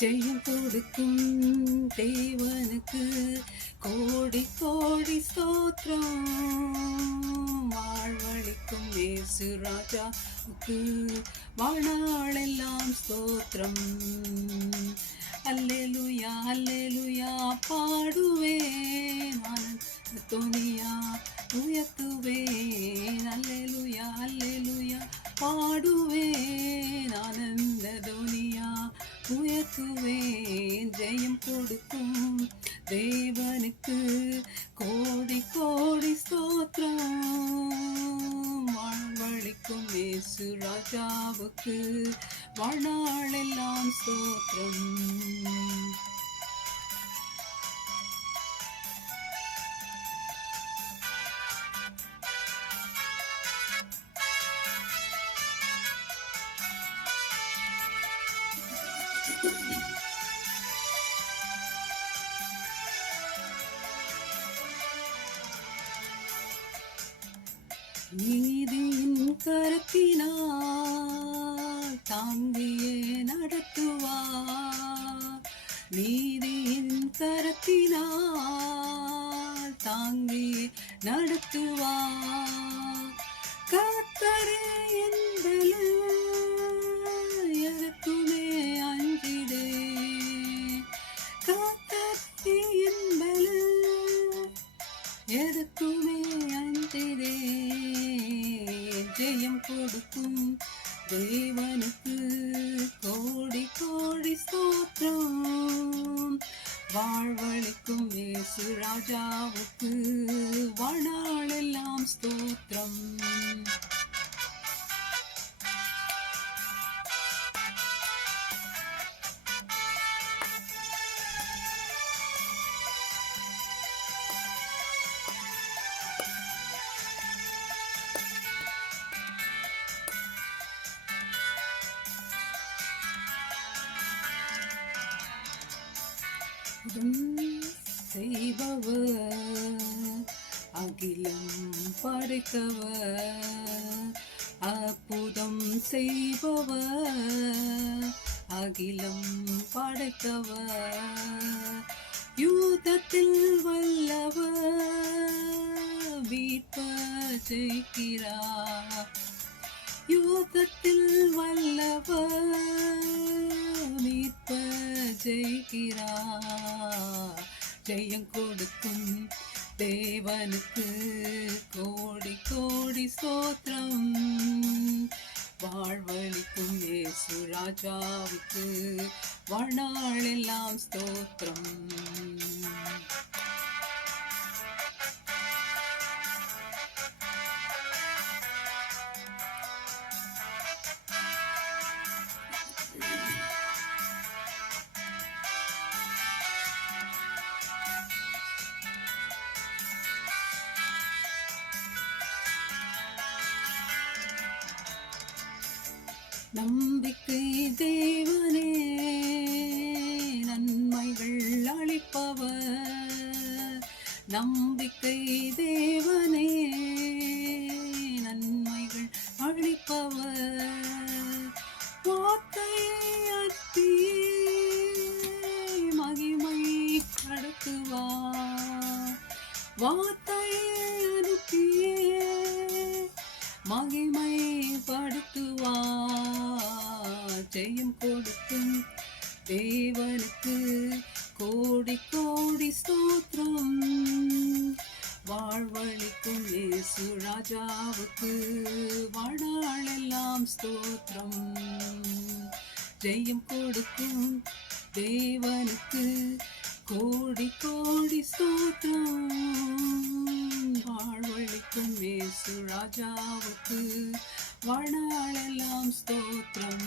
ஜெயம் கொடுக்கும் தேவனுக்கு கோடி கோடி ஸ்தோத்திரம். வாழ்வழிக்கும் இயேசு ராஜாவுக்கு வாழ்நாளெல்லாம் ஸ்தோத்திரம். அல்லேலூயா அல்லேலூயா பாடுவேன், ஆனந்த தொனியா உயர்த்துவேன். அல்லேலூயா அல்லேலூயா பாடுவேன், ஆனந்த தொனியா உயர்த்துவேன். ஜெயம் கொடுக்கும் தேவனுக்கு கோடி கோடி ஸ்தோத்திரம். வாழ்வழிக்கும் இயேசு ராஜாவுக்கு வாழ்நாளெல்லாம் ஸ்தோத்திரம். நீதியின் கரத்தினால் தாங்கியே நடத்துவார். நீதியின் கரத்தினால் தாங்கியே நடத்துவார். கர்த்தரே என்பது எதற்குமே அஞ்சிடே. கர்த்தரே என்பது எதற்குமே அஞ்சிடே. ஜெயம் கொடுக்கும் தேவனுக்கு கோடி கோடி ஸ்தோத்திரம். வாழ்வழிக்கும் இயேசு ராஜாவுக்கு வாழ்நாளெல்லாம் ஸ்தோத்திரம். செய்பவர் அகிலம் படைத்தவர். அற்புதம் செய்பவர் அகிலம் படைத்தவர். யூதத்தில் வல்லவர் மீட்பர் ஜெயிக்கிறார். யூதத்தில் வல்லவர் மீட்பர் ஜெயிக்கிறார். ஜெயம் கொடுக்கும் தேவனுக்கு கோடி கோடி ஸ்தோத்திரம். வாழ்வழிக்கும் இயேசு ராஜாவுக்கு வாழ்நாளெல்லாம் ஸ்தோத்திரம். நம்பிக்கை தேவனே நன்மைகள் அளிப்பவர். நம்பிக்கை தேவனே நன்மைகள் அளிப்பவர். வார்த்தையை அத்தியே மகிமை கடத்துவார். வார்த்தையை அனுப்பியே மகிமை படுத்துவார். ஜெயம் கொடுக்கும் தேவனுக்கு கோடி கோடி ஸ்தோத்திரம். வாழ்வழிக்கும் இயேசு ராஜாவுக்கு வாழ்நாளெல்லாம் ஸ்தோத்திரம். ஜெயம் கொடுக்கும் தேவனுக்கு கோடி கோடி ஸ்தோத்திரம். வாழ்வழிக்கும் இயேசு ராஜாவுக்கு வாழ்நாளெல்லாம் ஸ்தோத்திரம்.